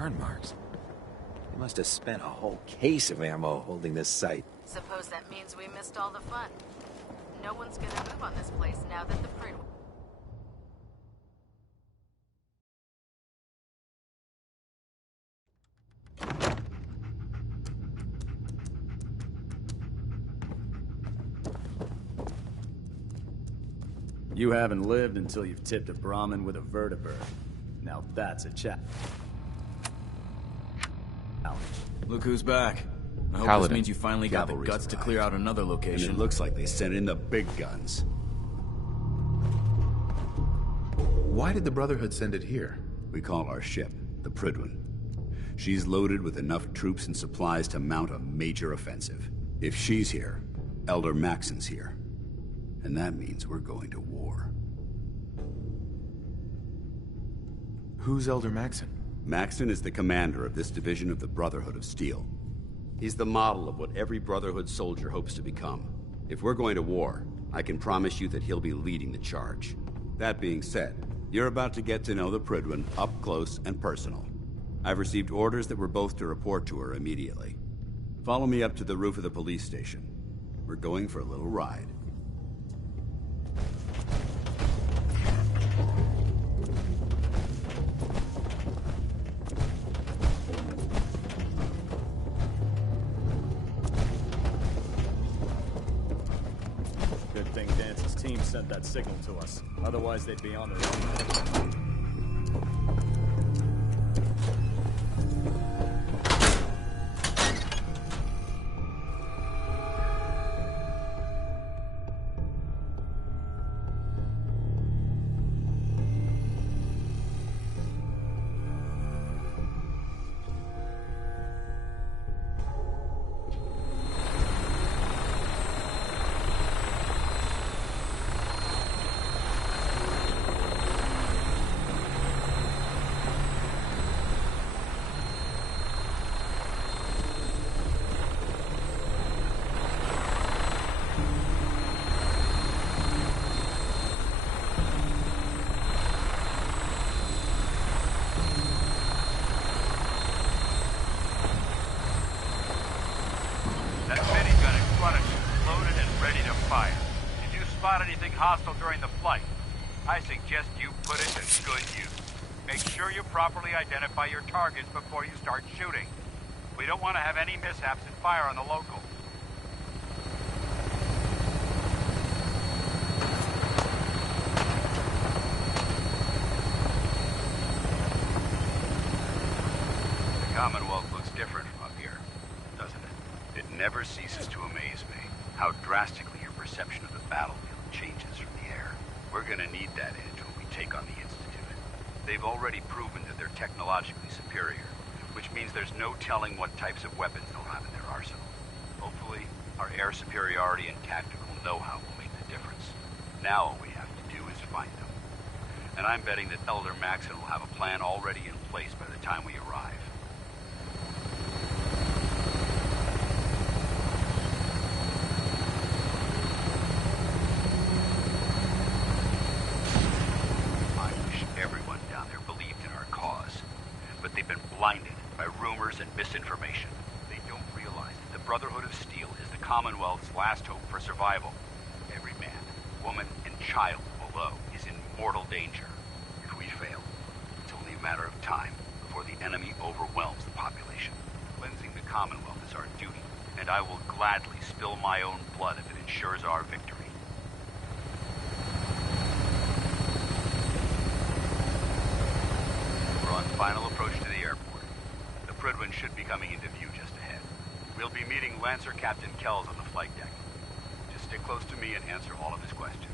burn marks. They must have spent a whole case of ammo holding this site. Suppose that means we missed all the fun. No one's gonna move on this place now that the Prid... You haven't lived until you've tipped a Brahmin with a vertibird. Now that's a challenge. Look who's back. I hope Paladin. this means you finally got the guts to clear out another And location. it looks like they sent in the big guns. Why did the Brotherhood send it here? We call our ship the Prydwen. She's loaded with enough troops and supplies to mount a major offensive. If she's here, Elder Maxon's here. And that means we're going to war. Who's Elder Maxon? Maxon is the commander of this division of the Brotherhood of Steel. He's the model of what every Brotherhood soldier hopes to become. If we're going to war, I can promise you that he'll be leading the charge. That being said, you're about to get to know the Prydwen up close and personal. I've received orders that we're both to report to her immediately. Follow me up to the roof of the police station. We're going for a little ride. Good thing Dance's team sent that signal to us. Otherwise, they'd be on their own. Hostile during the flight. I suggest you put it to good use. Make sure you properly identify your targets before you start shooting. We don't want to have any mishaps and fire on the locals. The Commonwealth looks different from up here, doesn't it? It never ceases to amaze me how drastically your perception of the battlefield changes from the air. We're gonna need that edge when we take on the Institute. They've already proven that they're technologically superior, which means there's no telling what types of weapons they'll have in their arsenal. Hopefully, our air superiority and tactical know-how will make the difference. Now all we have to do is find them. And I'm betting that Elder Maxon will have a plan already in place by the time we arrive. Blinded by rumors and misinformation. They don't realize that the Brotherhood of Steel is the Commonwealth's last hope for survival. Every man, woman, and child below is in mortal danger. If we fail, it's only a matter of time before the enemy overwhelms the population. Cleansing the Commonwealth is our duty, and I will gladly spill my own blood if it ensures our victory. We're on final approach to the airport. The Prydwen should be coming into view just ahead. We'll be meeting Lancer Captain Kells on the flight deck. Just stick close to me and answer all of his questions.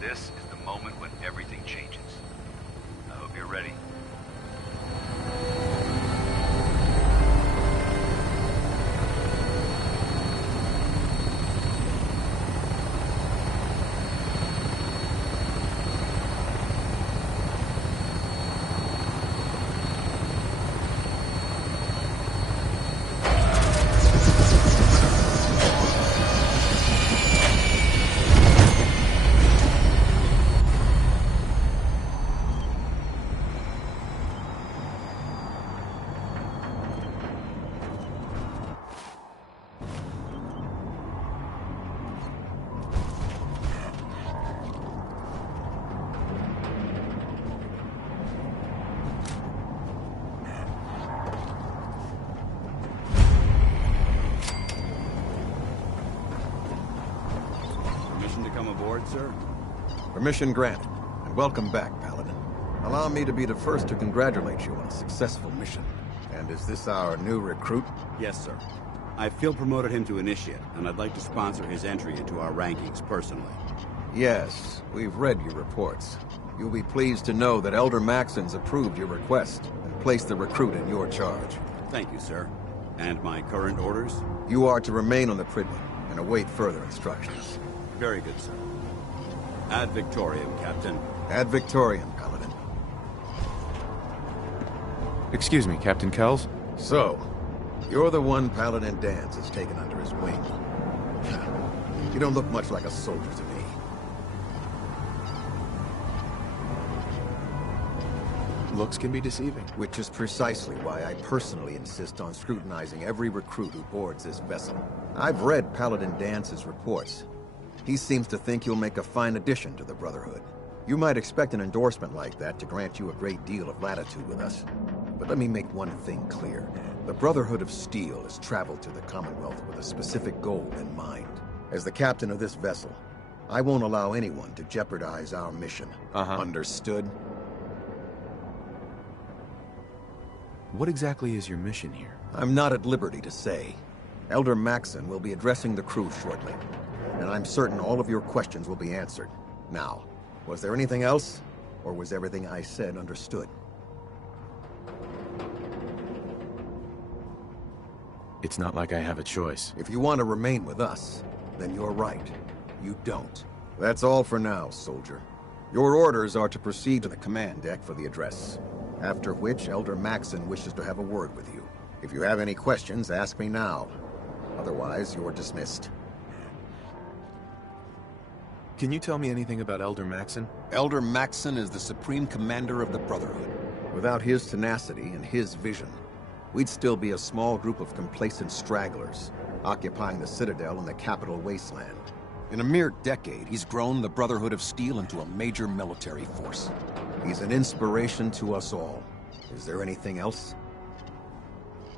This is the moment when everything changes. I hope you're ready. Sir? Permission granted, and welcome back, Paladin. Allow me to be the first to congratulate you on a successful mission. And is this our new recruit? Yes, sir. I feel promoted him to initiate, and I'd like to sponsor his entry into our rankings personally. Yes, we've read your reports. You'll be pleased to know that Elder Maxon's approved your request and placed the recruit in your charge. Thank you, sir. And my current orders? You are to remain on the Pridman and await further instructions. Very good, sir. Ad Victoriam, Captain. Ad Victoriam, Paladin. Excuse me, Captain Kells? So, you're the one Paladin Danse has taken under his wing. You don't look much like a soldier to me. Looks can be deceiving. Which is precisely why I personally insist on scrutinizing every recruit who boards this vessel. I've read Paladin Dance's reports. He seems to think you'll make a fine addition to the Brotherhood. You might expect an endorsement like that to grant you a great deal of latitude with us. But let me make one thing clear. The Brotherhood of Steel has traveled to the Commonwealth with a specific goal in mind. As the captain of this vessel, I won't allow anyone to jeopardize our mission. Understood? What exactly is your mission here? I'm not at liberty to say. Elder Maxon will be addressing the crew shortly, and I'm certain all of your questions will be answered. Now, was there anything else, or was everything I said understood? It's not like I have a choice. If you want to remain with us, then you're right. You don't. That's all for now, soldier. Your orders are to proceed to the command deck for the address, after which Elder Maxon wishes to have a word with you. If you have any questions, ask me now. Otherwise, you're dismissed. Can you tell me anything about Elder Maxon? Elder Maxon is the supreme commander of the Brotherhood. Without his tenacity and his vision, we'd still be a small group of complacent stragglers, occupying the Citadel in the capital Wasteland. In a mere decade, he's grown the Brotherhood of Steel into a major military force. He's an inspiration to us all. Is there anything else?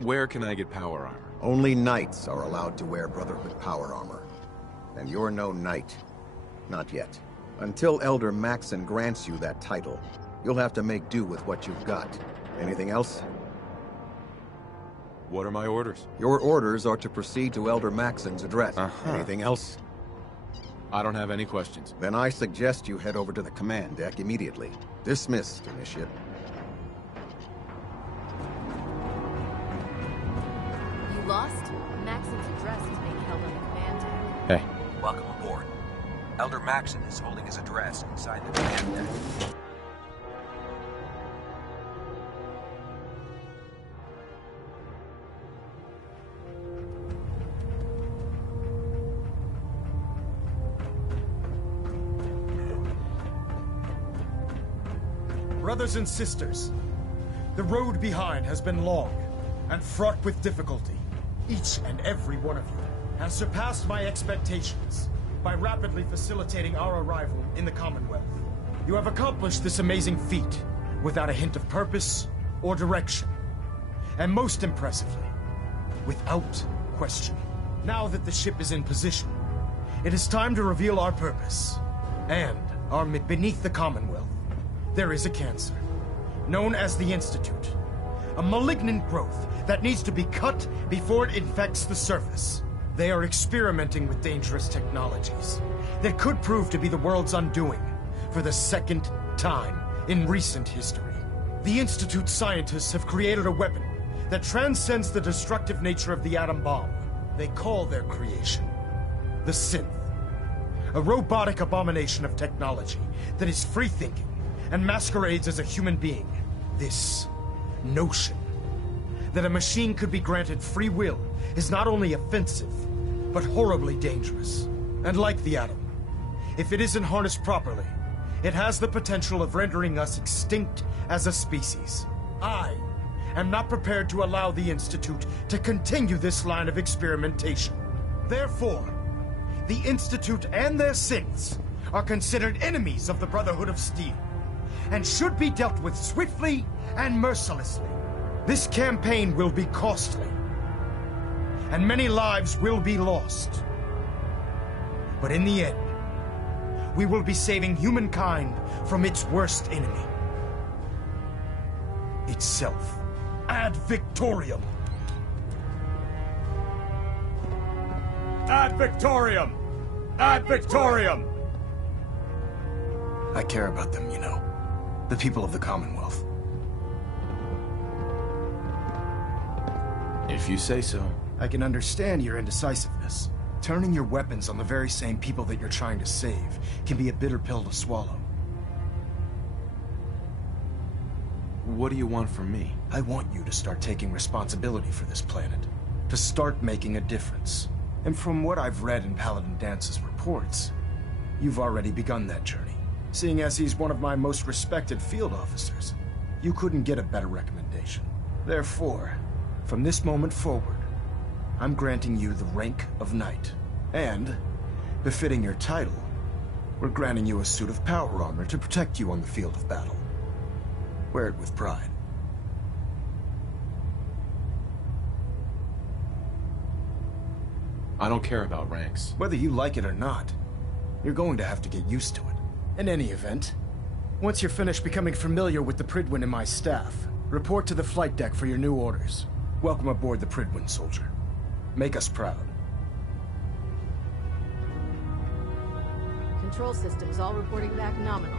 Where can I get power armor? Only knights are allowed to wear Brotherhood power armor. And you're no knight. Not yet. Until Elder Maxon grants you that title, you'll have to make do with what you've got. Anything else? What are my orders? Your orders are to proceed to Elder Maxon's address. Anything else? I don't have any questions. Then I suggest you head over to the command deck immediately. Dismissed, Initiate. You lost? Maxon's address is being held on the command deck. Hey. Welcome aboard. Elder Maxon is holding his address inside the command deck. Brothers and sisters, the road behind has been long and fraught with difficulty. Each and every one of you has surpassed my expectations by rapidly facilitating our arrival in the Commonwealth. You have accomplished this amazing feat without a hint of purpose or direction. And most impressively, without question. Now that the ship is in position, it is time to reveal our purpose and our beneath the Commonwealth. There is a cancer, known as the Institute. A malignant growth that needs to be cut before it infects the surface. They are experimenting with dangerous technologies that could prove to be the world's undoing. for the second time in recent history. The Institute scientists have created a weapon that transcends the destructive nature of the atom bomb. They call their creation the Synth. A robotic abomination of technology that is free-thinking and masquerades as a human being. This notion that a machine could be granted free will is not only offensive, but horribly dangerous. And like the atom, if it isn't harnessed properly, it has the potential of rendering us extinct as a species. I am not prepared to allow the Institute to continue this line of experimentation. Therefore, the Institute and their synths are considered enemies of the Brotherhood of Steel, and should be dealt with swiftly and mercilessly. This campaign will be costly, and many lives will be lost. But in the end, we will be saving humankind from its worst enemy. Itself. Ad Victorium! Ad Victorium! Ad Victorium! I care about them, you know. The people of the Commonwealth. If you say so. I can understand your indecisiveness. Turning your weapons on the very same people that you're trying to save can be a bitter pill to swallow. What do you want from me? I want you to start taking responsibility for this planet. To start making a difference. And from what I've read in Paladin Dance's reports, you've already begun that journey. Seeing as he's one of my most respected field officers, you couldn't get a better recommendation. Therefore, from this moment forward, I'm granting you the rank of Knight. And, befitting your title, we're granting you a suit of power armor to protect you on the field of battle. Wear it with pride. I don't care about ranks. Whether you like it or not, you're going to have to get used to it. In any event, once you're finished becoming familiar with the Pridwin and my staff, report to the flight deck for your new orders. Welcome aboard the Pridwin, soldier. Make us proud. Control systems all reporting back nominal.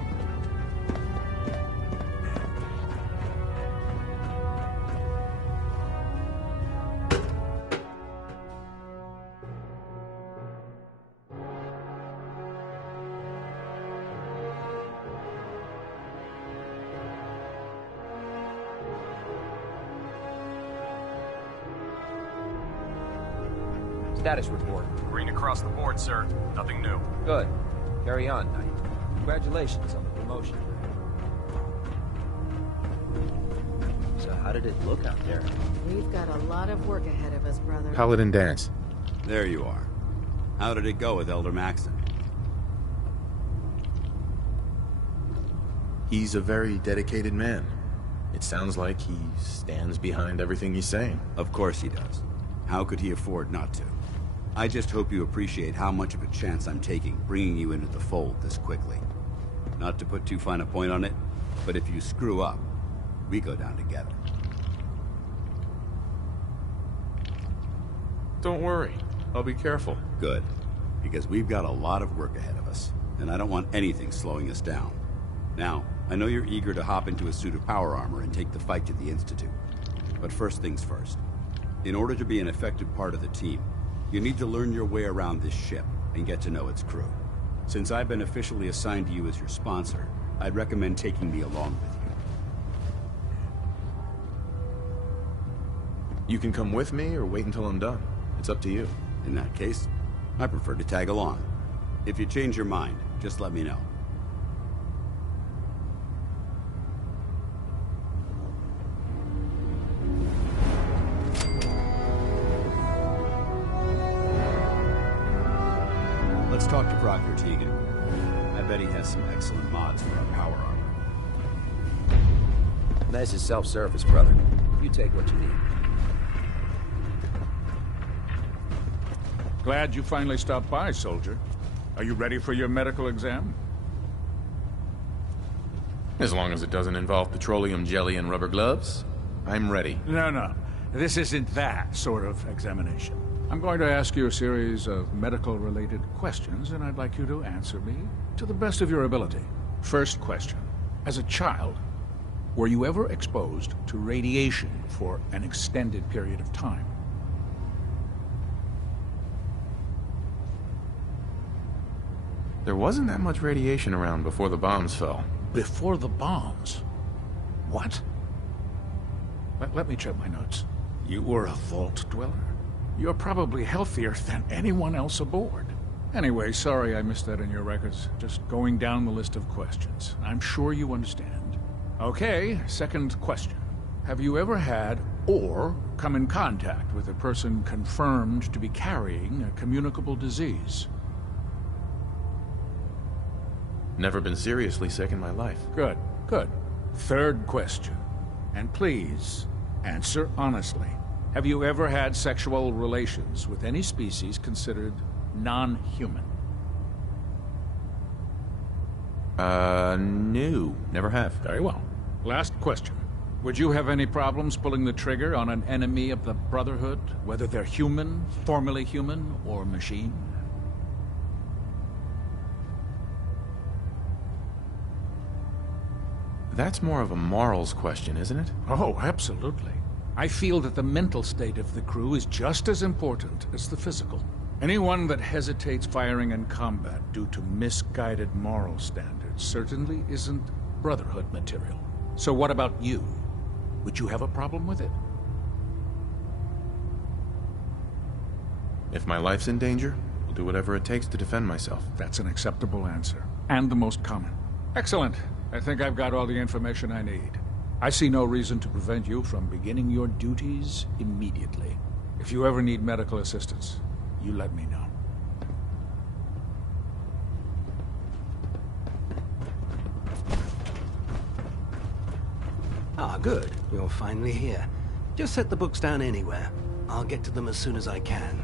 Status report. Green across the board, sir. Nothing new. Good. Carry on, Knight. Congratulations on the promotion. So how did it look out there? We've got a lot of work ahead of us, brother. Paladin Dance. There you are. How did it go with Elder Maxon? He's a very dedicated man. It sounds like he stands behind everything he's saying. Of course he does. How could he afford not to? I just hope you appreciate how much of a chance I'm taking bringing you into the fold this quickly. Not to put too fine a point on it, but if you screw up, we go down together. Don't worry. I'll be careful. Good. Because we've got a lot of work ahead of us, and I don't want anything slowing us down. Now, I know you're eager to hop into a suit of power armor and take the fight to the Institute. But first things first. In order to be an effective part of the team, you need to learn your way around this ship and get to know its crew. Since I've been officially assigned to you as your sponsor, I'd recommend taking me along with you. You can come with me or wait until I'm done. It's up to you. In that case, I prefer to tag along. If you change your mind, just let me know. Let's talk to Proctor Teagan. I bet he has some excellent mods for our power armor. Nice is self-service, brother. You take what you need. Glad you finally stopped by, soldier. Are you ready for your medical exam? As long as it doesn't involve petroleum jelly and rubber gloves, I'm ready. No. This isn't that sort of examination. I'm going to ask you a series of medical-related questions, and I'd like you to answer me to the best of your ability. First question. As a child, were you ever exposed to radiation for an extended period of time? There wasn't that much radiation around before the bombs fell. Before the bombs? What? Let me check my notes. You were a vault dweller? You're probably healthier than anyone else aboard. Anyway, sorry I missed that in your records. Just going down the list of questions. I'm sure you understand. Okay, second question. Have you ever had or come in contact with a person confirmed to be carrying a communicable disease? Never been seriously sick in my life. Good, good. Third question. And please, answer honestly. Have you ever had sexual relations with any species considered non-human? No. Never have. Very well. Last question. Would you have any problems pulling the trigger on an enemy of the Brotherhood, whether they're human, formerly human, or machine? That's more of a morals question, isn't it? Oh, absolutely. I feel that the mental state of the crew is just as important as the physical. Anyone that hesitates firing in combat due to misguided moral standards certainly isn't Brotherhood material. So what about you? Would you have a problem with it? If my life's in danger, I'll do whatever it takes to defend myself. That's an acceptable answer, and the most common. Excellent. I think I've got all the information I need. I see no reason to prevent you from beginning your duties immediately. If you ever need medical assistance, you let me know. Ah, good. You're finally here. Just set the books down anywhere. I'll get to them as soon as I can.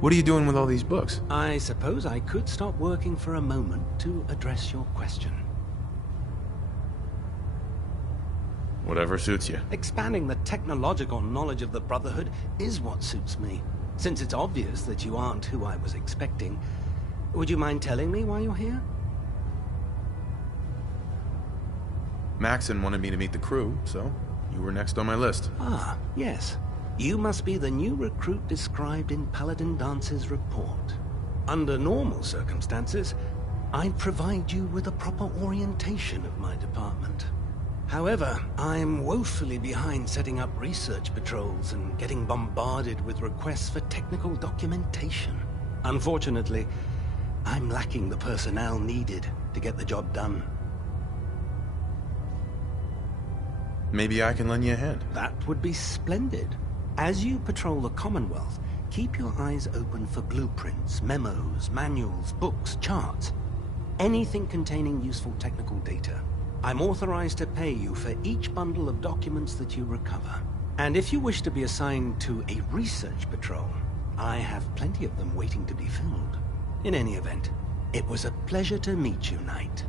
What are you doing with all these books? I suppose I could stop working for a moment to address your question. Whatever suits you. Expanding the technological knowledge of the Brotherhood is what suits me. Since it's obvious that you aren't who I was expecting, would you mind telling me why you're here? Maxon wanted me to meet the crew, so you were next on my list. Ah, yes. You must be the new recruit described in Paladin Dance's report. Under normal circumstances, I'd provide you with a proper orientation of my department. However, I'm woefully behind setting up research patrols and getting bombarded with requests for technical documentation. Unfortunately, I'm lacking the personnel needed to get the job done. Maybe I can lend you a hand. That would be splendid. As you patrol the Commonwealth, keep your eyes open for blueprints, memos, manuals, books, charts. Anything containing useful technical data. I'm authorized to pay you for each bundle of documents that you recover. And if you wish to be assigned to a research patrol, I have plenty of them waiting to be filled. In any event, it was a pleasure to meet you, Knight.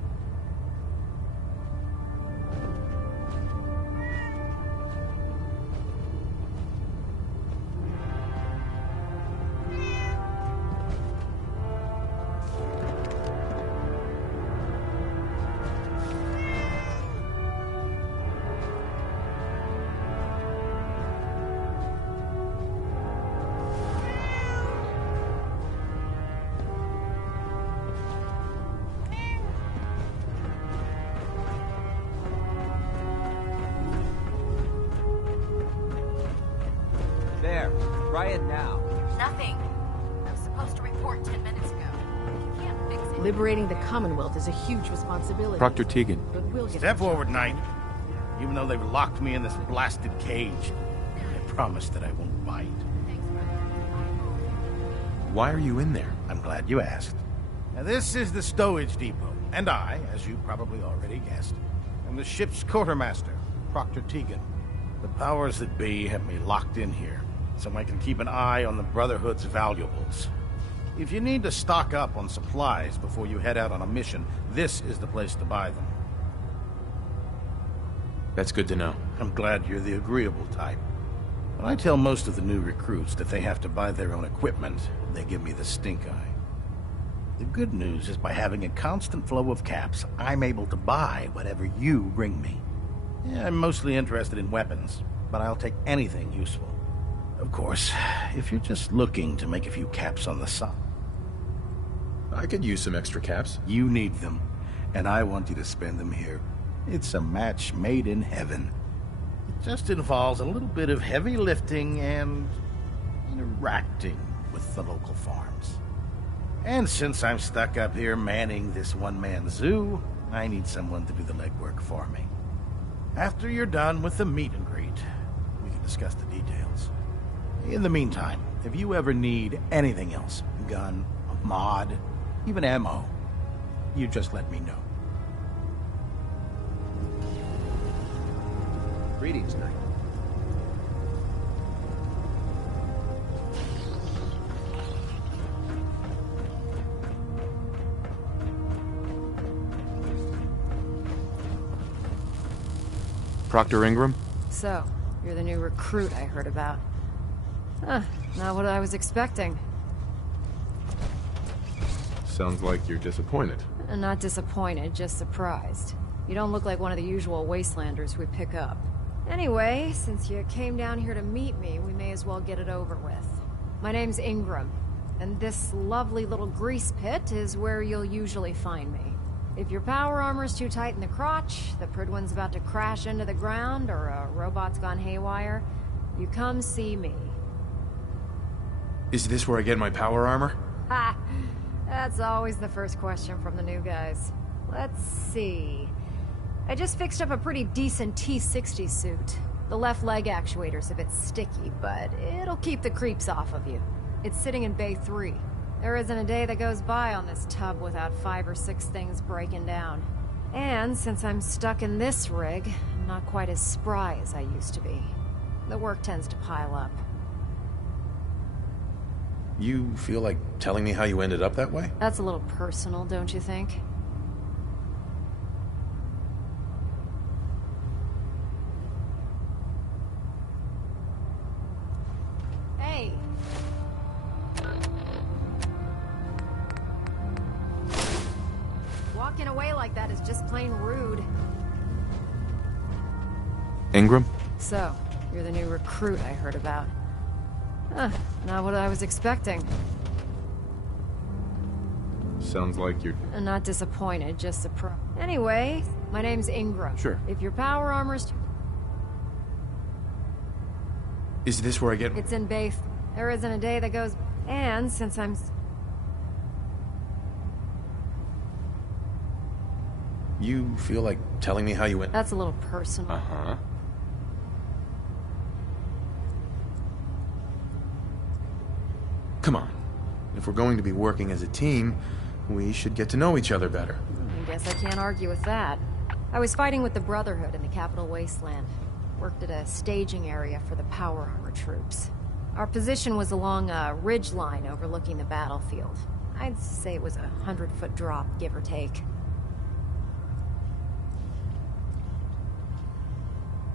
There. Try it now. Nothing. I was supposed to report 10 minutes ago. You can't fix it. Liberating the Commonwealth is a huge responsibility. Proctor Tegan. But we'll get Step forward, Knight. Even though they've locked me in this blasted cage, I promise that I won't bite. Why are you in there? I'm glad you asked. Now, this is the stowage depot, and I, as you probably already guessed, am the ship's quartermaster, Proctor Tegan. The powers that be have me locked in here, so I can keep an eye on the Brotherhood's valuables. If you need to stock up on supplies before you head out on a mission, this is the place to buy them. That's good to know. I'm glad you're the agreeable type. When I tell most of the new recruits that they have to buy their own equipment, they give me the stink eye. The good news is by having a constant flow of caps, I'm able to buy whatever you bring me. Yeah, I'm mostly interested in weapons, but I'll take anything useful. Of course, if you're just looking to make a few caps on the side. I could use some extra caps. You need them, and I want you to spend them here. It's a match made in heaven. It just involves a little bit of heavy lifting and interacting with the local farms. And since I'm stuck up here manning this one-man zoo, I need someone to do the legwork for me. After you're done with the meet and greet, we can discuss the details. In the meantime, if you ever need anything else, a gun, a mod, even ammo, you just let me know. Greetings, Knight. Proctor Ingram? So, you're the new recruit I heard about. Huh, not what I was expecting. Sounds like you're disappointed. Not disappointed, just surprised. You don't look like one of the usual Wastelanders we pick up. Anyway, since you came down here to meet me, we may as well get it over with. My name's Ingram, and this lovely little grease pit is where you'll usually find me. If your power armor's too tight in the crotch, the Pridwin's about to crash into the ground, or a robot's gone haywire, you come see me. Is this where I get my power armor? Ha! That's always the first question from the new guys. Let's see. I just fixed up a pretty decent T-60 suit. The left leg actuator's a bit sticky, but it'll keep the creeps off of you. It's sitting in Bay 3. There isn't a day that goes by on this tub without 5 or 6 things breaking down. And since I'm stuck in this rig, I'm not quite as spry as I used to be. The work tends to pile up. You feel like telling me how you ended up that way? That's a little personal, don't you think? Hey! Walking away like that is just plain rude. Ingram? So, you're the new recruit I heard about. Huh, not what I was expecting. Sounds like you're... Not disappointed, just surprised. Anyway, my name's Ingram. Sure. If your power armor's... Is this where I get... It's in Bay... There isn't a day that goes... And since I'm... You feel like telling me how you went... That's a little personal. Uh-huh. Come on. If we're going to be working as a team, we should get to know each other better. I guess I can't argue with that. I was fighting with the Brotherhood in the capital Wasteland. Worked at a staging area for the power armor troops. Our position was along a ridge line overlooking the battlefield. I'd say it was a 100-foot drop, give or take.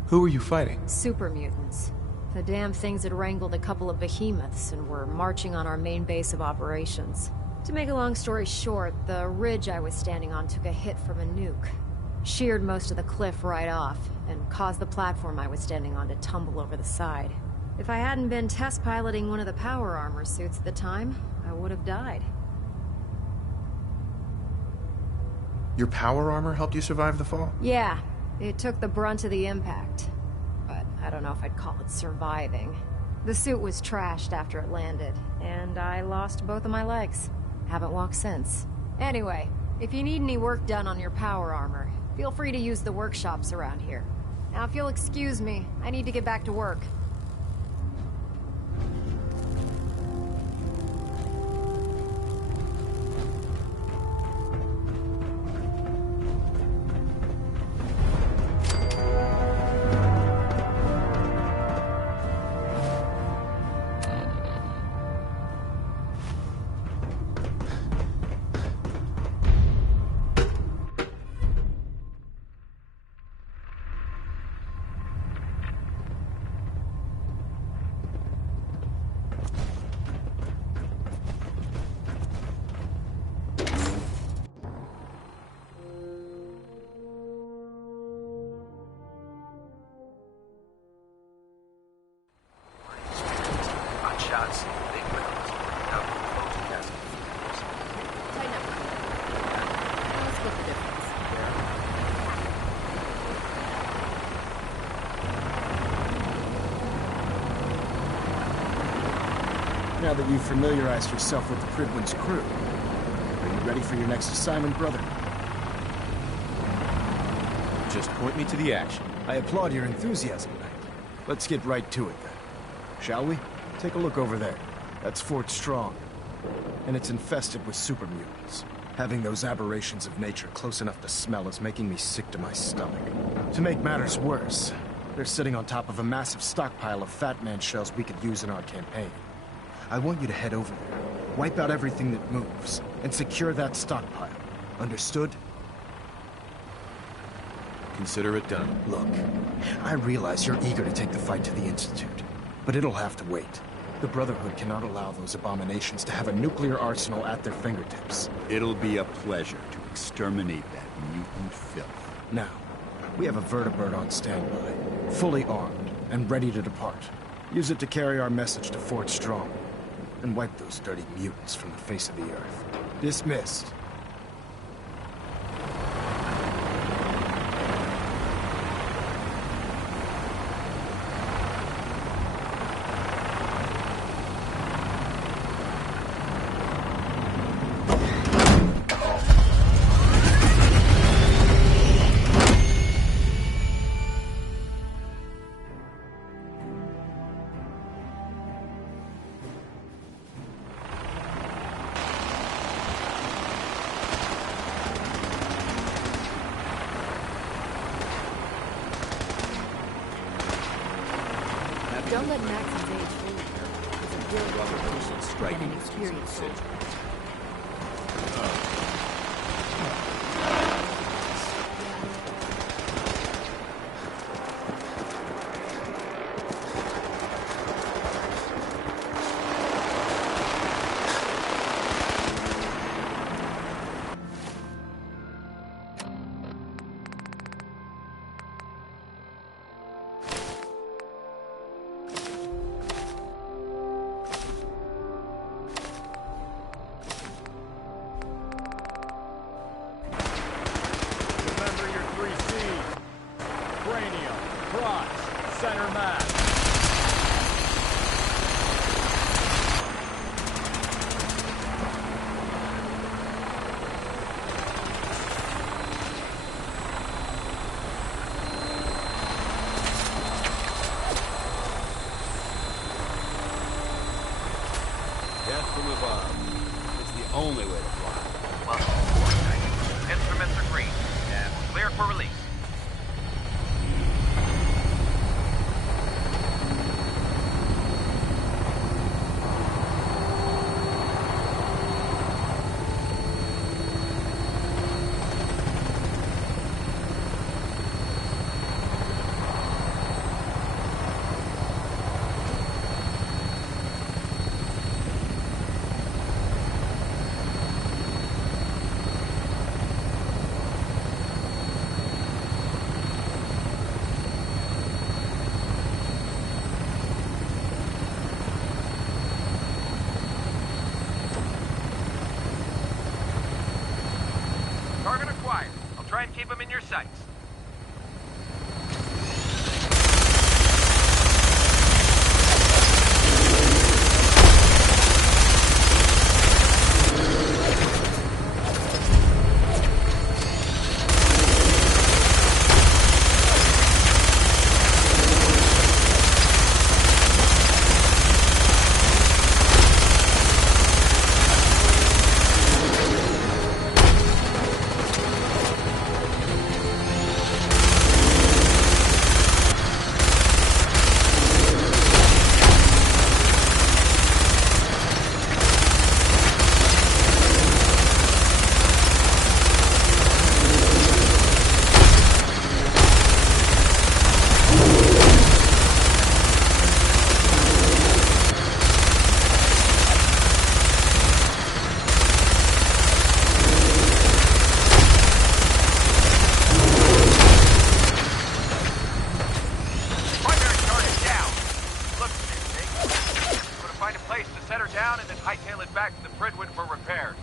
Who were you fighting? Super mutants. The damn things had wrangled a couple of behemoths and were marching on our main base of operations. To make a long story short, the ridge I was standing on took a hit from a nuke. Sheared most of the cliff right off, and caused the platform I was standing on to tumble over the side. If I hadn't been test piloting one of the power armor suits at the time, I would have died. Your power armor helped you survive the fall? Yeah, it took the brunt of the impact. But I don't know if I'd call it surviving. The suit was trashed after it landed, and I lost both of my legs. Haven't walked since. Anyway, if you need any work done on your power armor, feel free to use the workshops around here. Now if you'll excuse me, I need to get back to work. shots, big rhythms. Now, closing desk. Tighten up. Let's split the difference. Now that you've familiarized yourself with the Pridwin's crew, are you ready for your next assignment, brother? Just point me to the action. I applaud your enthusiasm, Knight. Let's get right to it, then. Shall we? Take a look over there. That's Fort Strong. And it's infested with super mutants. Having those aberrations of nature close enough to smell is making me sick to my stomach. To make matters worse, they're sitting on top of a massive stockpile of Fat Man shells we could use in our campaign. I want you to head over there, wipe out everything that moves, and secure that stockpile. Understood? Consider it done. Look, I realize you're eager to take the fight to the Institute, but it'll have to wait. The Brotherhood cannot allow those abominations to have a nuclear arsenal at their fingertips. It'll be a pleasure to exterminate that mutant filth. Now, we have a vertibird on standby, fully armed and ready to depart. Use it to carry our message to Fort Strong, and wipe those dirty mutants from the face of the earth. Dismissed. Don't let Max's age fool you. He's a real brother and an experienced soldier. Center mass. Death from above. It's the only way to fly. Welcome aboard, Knight. Instruments are green, and clear for release. Target acquired. I'll try and keep him in your sights. place to set her down and then hightail it back to the Bridwood for repairs.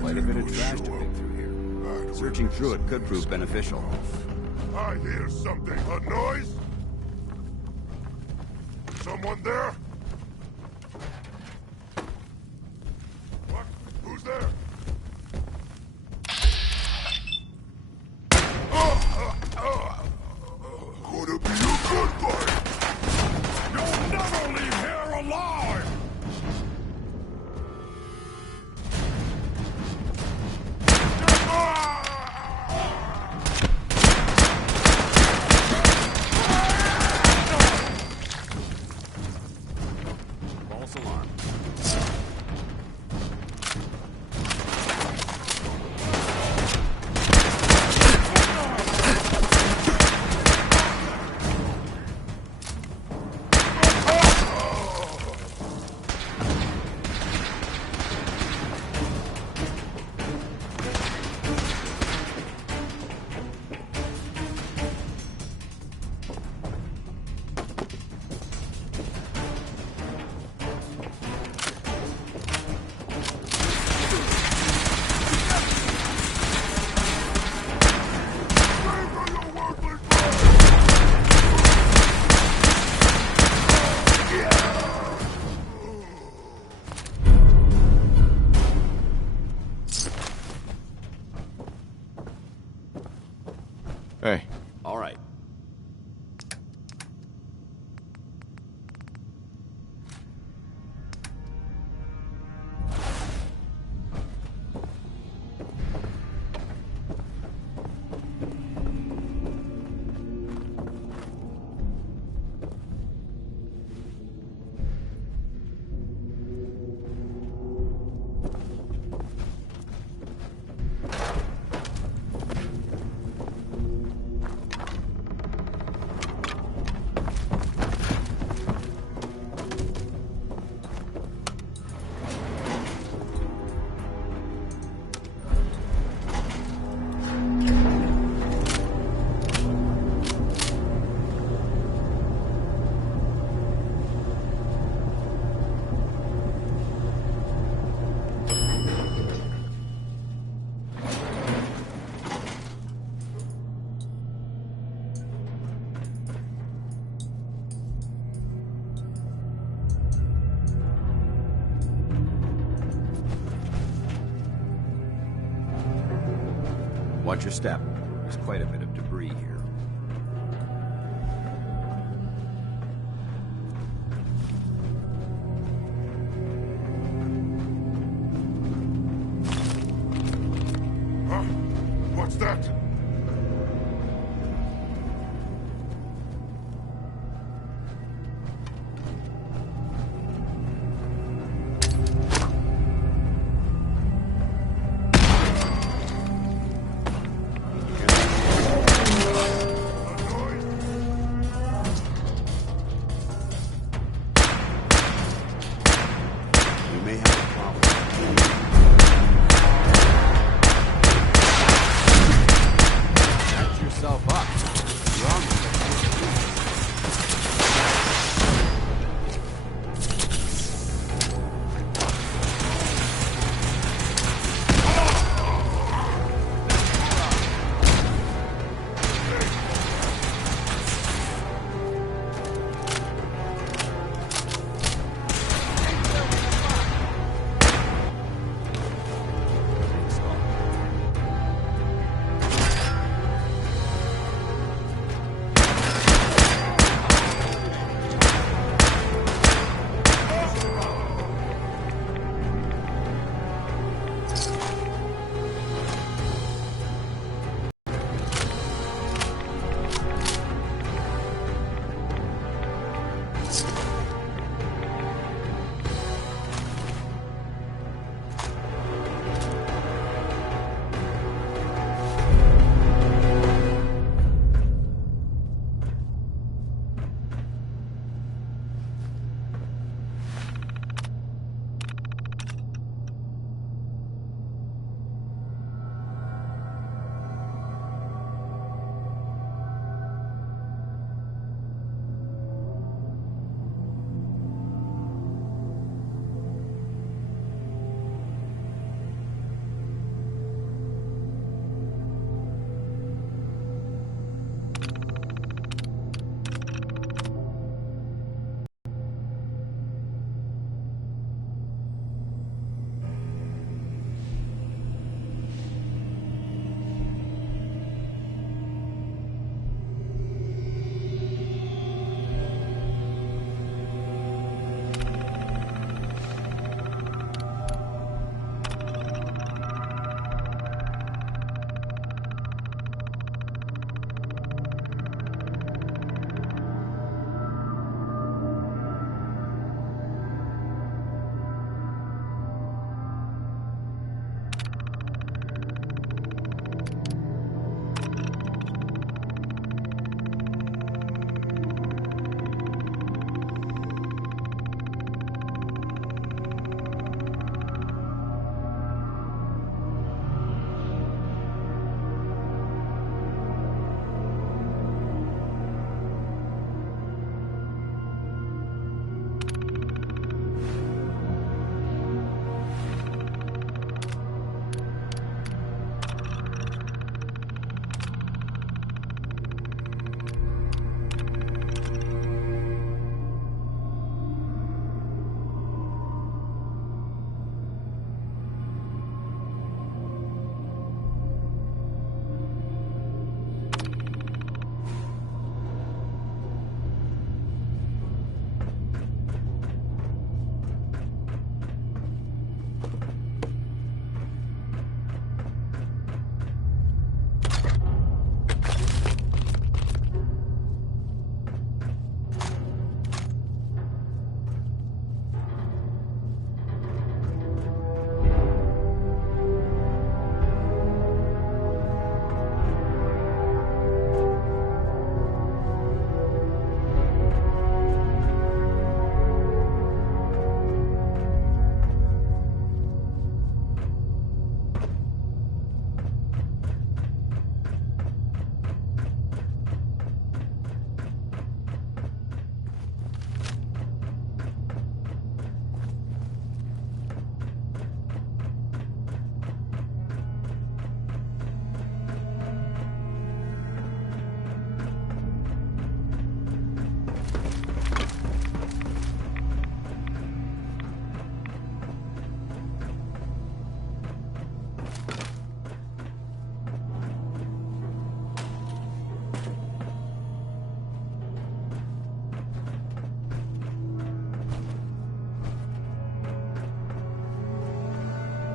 Quite a bit of trash to pick through here. Searching through it could prove beneficial. I hear something. A noise? Someone there? What? Who's there? Could it be a good fight? You'll never leave here alive! Hey. All right. Watch your step. There's quite a bit of debris here. Huh? What's that?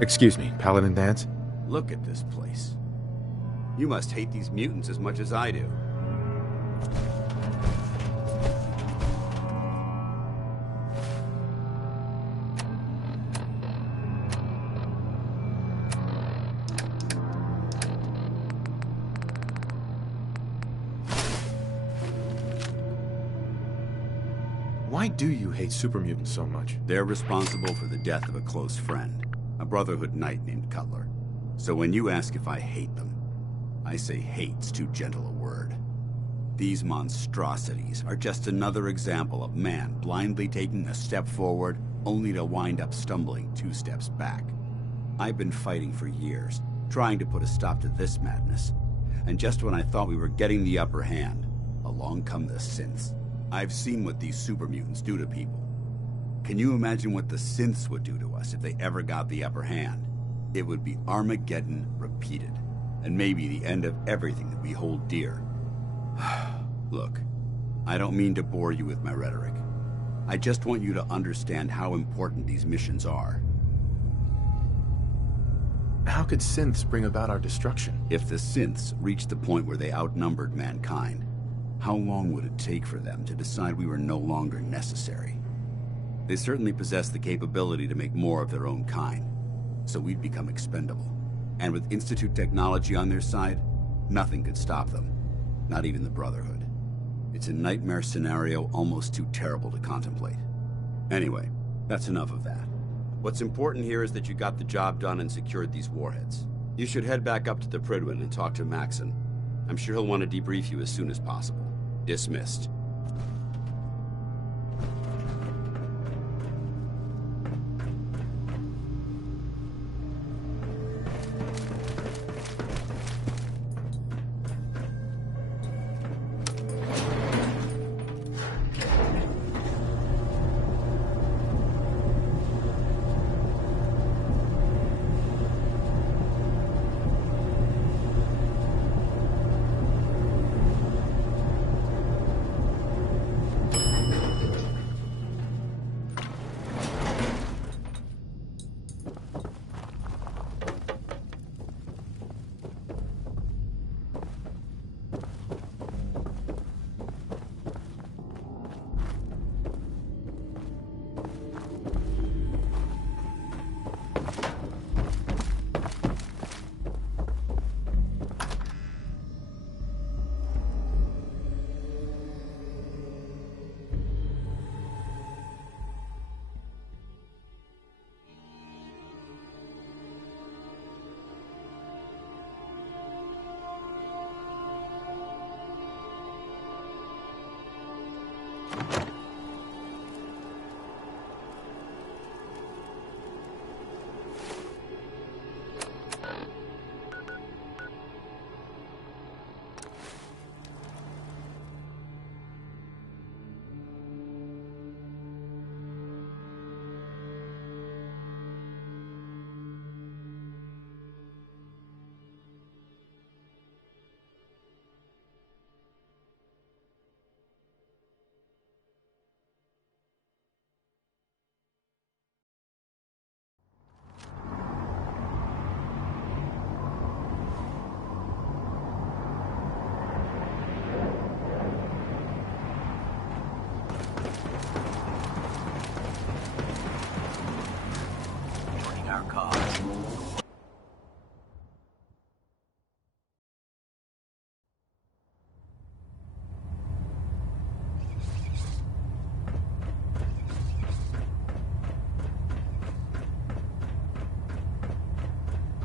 Excuse me, Paladin Dance? Look at this place. You must hate these mutants as much as I do. Why do you hate super mutants so much? They're responsible for the death of a close friend, a Brotherhood knight named Cutler. So when you ask if I hate them, I say hate's too gentle a word. These monstrosities are just another example of man blindly taking a step forward, only to wind up stumbling 2 steps back. I've been fighting for years, trying to put a stop to this madness. And just when I thought we were getting the upper hand, along come the synths. I've seen what these super mutants do to people. Can you imagine what the synths would do to us if they ever got the upper hand? It would be Armageddon repeated, and maybe the end of everything that we hold dear. Look, I don't mean to bore you with my rhetoric. I just want you to understand how important these missions are. How could synths bring about our destruction? If the synths reached the point where they outnumbered mankind, how long would it take for them to decide we were no longer necessary? They certainly possess the capability to make more of their own kind, so we'd become expendable. And with Institute technology on their side, nothing could stop them. Not even the Brotherhood. It's a nightmare scenario almost too terrible to contemplate. Anyway, that's enough of that. What's important here is that you got the job done and secured these warheads. You should head back up to the Prydwen and talk to Maxon. I'm sure he'll want to debrief you as soon as possible. Dismissed.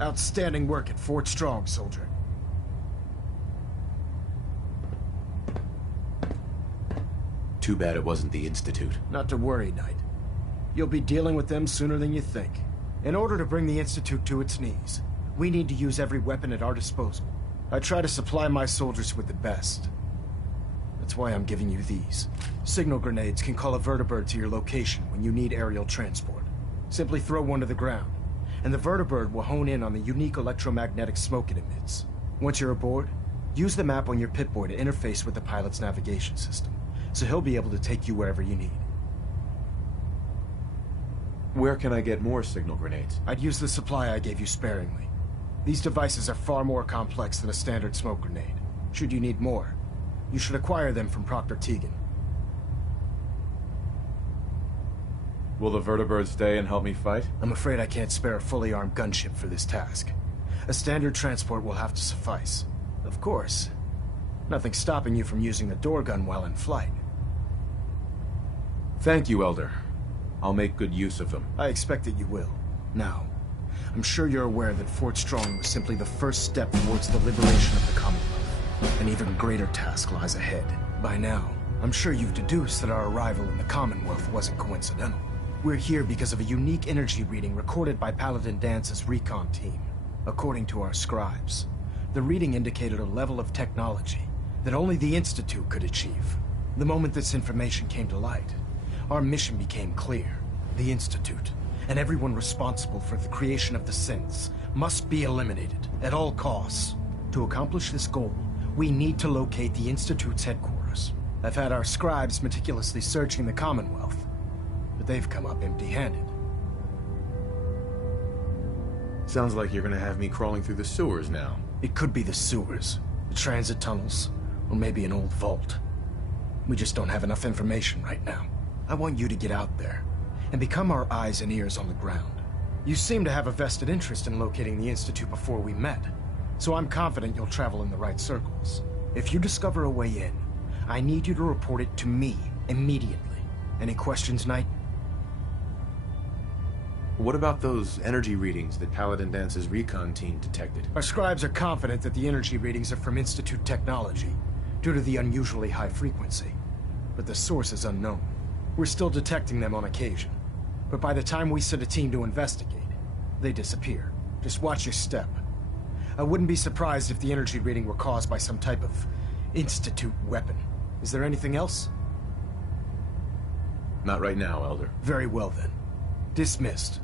Outstanding work at Fort Strong, soldier. Too bad it wasn't the Institute. Not to worry, Knight. You'll be dealing with them sooner than you think. In order to bring the Institute to its knees, we need to use every weapon at our disposal. I try to supply my soldiers with the best. That's why I'm giving you these. Signal grenades can call a vertibird to your location when you need aerial transport. Simply throw one to the ground, and the vertibird will hone in on the unique electromagnetic smoke it emits. Once you're aboard, use the map on your Pip-Boy to interface with the pilot's navigation system, so he'll be able to take you wherever you need. Where can I get more signal grenades? I'd use the supply I gave you sparingly. These devices are far more complex than a standard smoke grenade. Should you need more, you should acquire them from Proctor Tegan. Will the vertibird stay and help me fight? I'm afraid I can't spare a fully armed gunship for this task. A standard transport will have to suffice. Of course, nothing stopping you from using the door gun while in flight. Thank you, Elder. I'll make good use of them. I expect that you will. Now, I'm sure you're aware that Fort Strong was simply the first step towards the liberation of the Commonwealth. An even greater task lies ahead. By now, I'm sure you've deduced that our arrival in the Commonwealth wasn't coincidental. We're here because of a unique energy reading recorded by Paladin Dance's recon team. According to our scribes, the reading indicated a level of technology that only the Institute could achieve. The moment this information came to light, our mission became clear. The Institute, and everyone responsible for the creation of the synths, must be eliminated at all costs. To accomplish this goal, we need to locate the Institute's headquarters. I've had our scribes meticulously searching the Commonwealth, but they've come up empty-handed. Sounds like you're gonna have me crawling through the sewers now. It could be the sewers, the transit tunnels, or maybe an old vault. We just don't have enough information right now. I want you to get out there and become our eyes and ears on the ground. You seem to have a vested interest in locating the Institute before we met, so I'm confident you'll travel in the right circles. If you discover a way in, I need you to report it to me immediately. Any questions, Knight? What about those energy readings that Paladin Dance's recon team detected? Our scribes are confident that the energy readings are from Institute technology, due to the unusually high frequency. But the source is unknown. We're still detecting them on occasion. But by the time we send a team to investigate, they disappear. Just watch your step. I wouldn't be surprised if the energy reading were caused by some type of Institute weapon. Is there anything else? Not right now, Elder. Very well then. Dismissed.